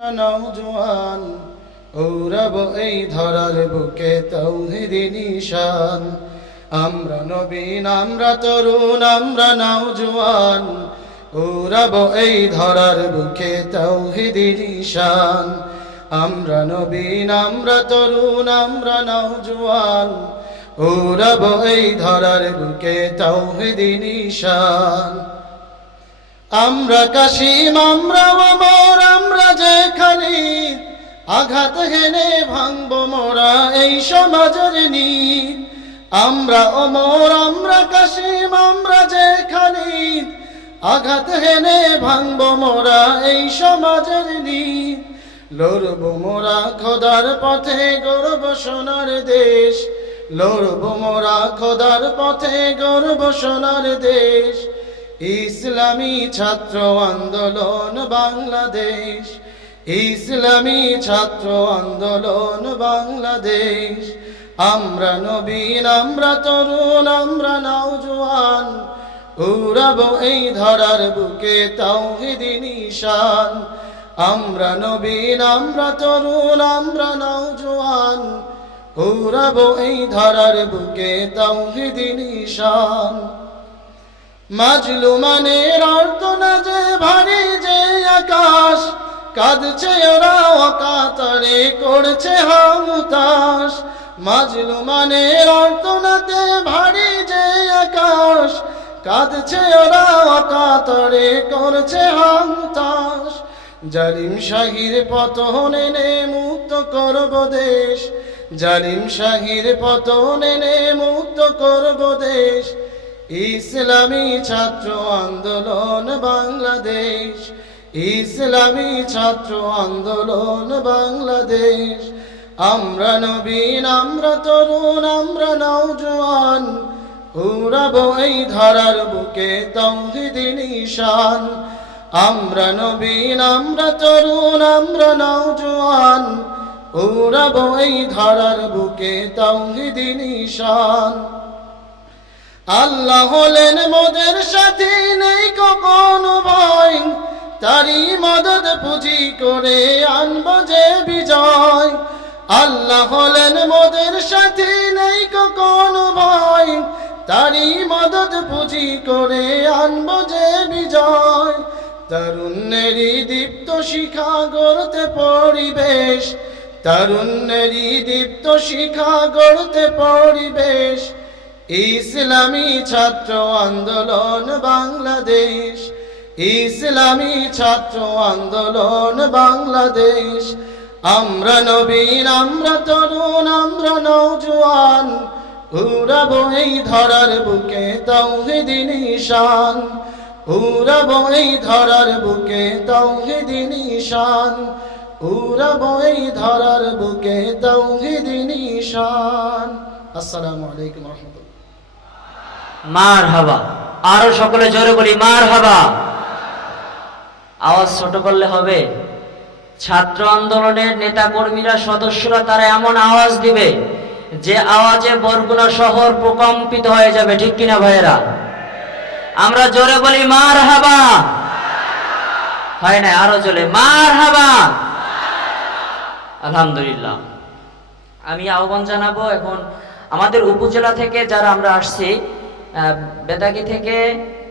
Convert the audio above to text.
নৌজওয়ান গৌরব এই ধরার বুকে তৌহিদি নিশান। আমরা নবীন, আমরা তরুণ, আমরা নৌজওয়ান গৌরব এই ধরার বুকে তৌহিদি নিশান। আমরা নবীন, আমরা তরুণ, আমরা নৌজওয়ান গৌরব এই ধরার বুকে তৌহিদি নিশান। আমরা কাশিম আমরা আমরা আঘাত হেনে ভাঙব মোরা এই সমাজের নীত। আমরা অমর, আমরা কাশিম আমরা যেখানে আঘাত হেনে ভাঙব মোরা এই সমাজের নীত। লড়ব মোরা খোদার পথে গর্ব সোনার দেশ। লড়ব মোরা খোদার পথে গর্ব সোনার দেশ। ইসলামী ছাত্র আন্দোলন, বাংলাদেশ। ইসলামী ছাত্র আন্দোলন বাংলাদেশ। আমরা নবীন, আমরা তরুণ, আমরা নওজোয়ান। উড়াবো এই ধরার বুকে তাওহিদি নিশান। আমরা নবীন, আমরা তরুণ, আমরা নওজোয়ান। উড়াবো এই ধরার বুকে তাওহিদি নিশান। মাজলুমানের অর্থনা যে ভারী, যে আকাশ কাঁদছে ওরা, অকাতরে করছে হামতাস মাজলুমানের অর্থনাতে ভারী যে আকাশ, কাঁদছে ওরা, অকাতরে করছে হামতাস জালিম শাহির পতন এনে মুক্ত করব দেশ। জালিম শাহির পতন এনে মুক্ত করব দেশ। ইসলামী ছাত্র আন্দোলন বাংলাদেশ। ইসলামী ছাত্র আন্দোলন বাংলাদেশ। আমরা নবীন, আমরা তরুণ, আমরা উড়াবো এই ধরার বুকে তৌহিদি নিশান। আমরা নবীন, আমরা তরুণ, আমরা নওজোয়ান। উড়াবো এই ধরার বুকে তৌহিদি নিশান। আল্লাহ হলেন মোদের সাথে, নেই কখনো ভয়। তারই মদত পুঁজি করে আনব যে বিজয়। আল্লাহ হলেন মোদের সাথে নেই কখনো ভয়। তারই মদত পুঁজি করে আনব যে বিজয়। তরুণেরই দীপ্ত শিখা গড়তে পরিবেশ। তরুণেরই দীপ্ত শিখা গড়তে পরিবেশ। ইসলামী ছাত্র আন্দোলন বাংলাদেশ। ইসলামী ছাত্র আন্দোলন বাংলাদেশ। আমরা নবীন আমরা তরুণ, আমরা নৌজওয়ান উড়াবো এই ধরার বুকে তৌহিদি নিশান। উড়াবো এই ধরার বুকে তৌহিদি নিশান। উড়াবো এই ধরার বুকে তৌহিদি নিশান। আসসালামু আলাইকুম রহমতুল্লাহ। মার হাবা আরও সকলে জোরে বলি মার হাবা আওয়াজ ছোট করলে হবে। ছাত্র আন্দোলনের নেতা কর্মীরা সদস্যরা তারা এমন আওয়াজ দিবে যে আওয়াজে বরগুনা শহর প্রকম্পিত হয়ে যাবে ঠিক কিনা ভাইয়েরা? আমরা জোরে বলি মার হাবা হয় না আরও জোরে মার হাবা আলহামদুলিল্লাহ। আমি আহ্বান জানাব এখন আমাদের উপজেলা থেকে যারা আমরা আসছি আহ, থেকে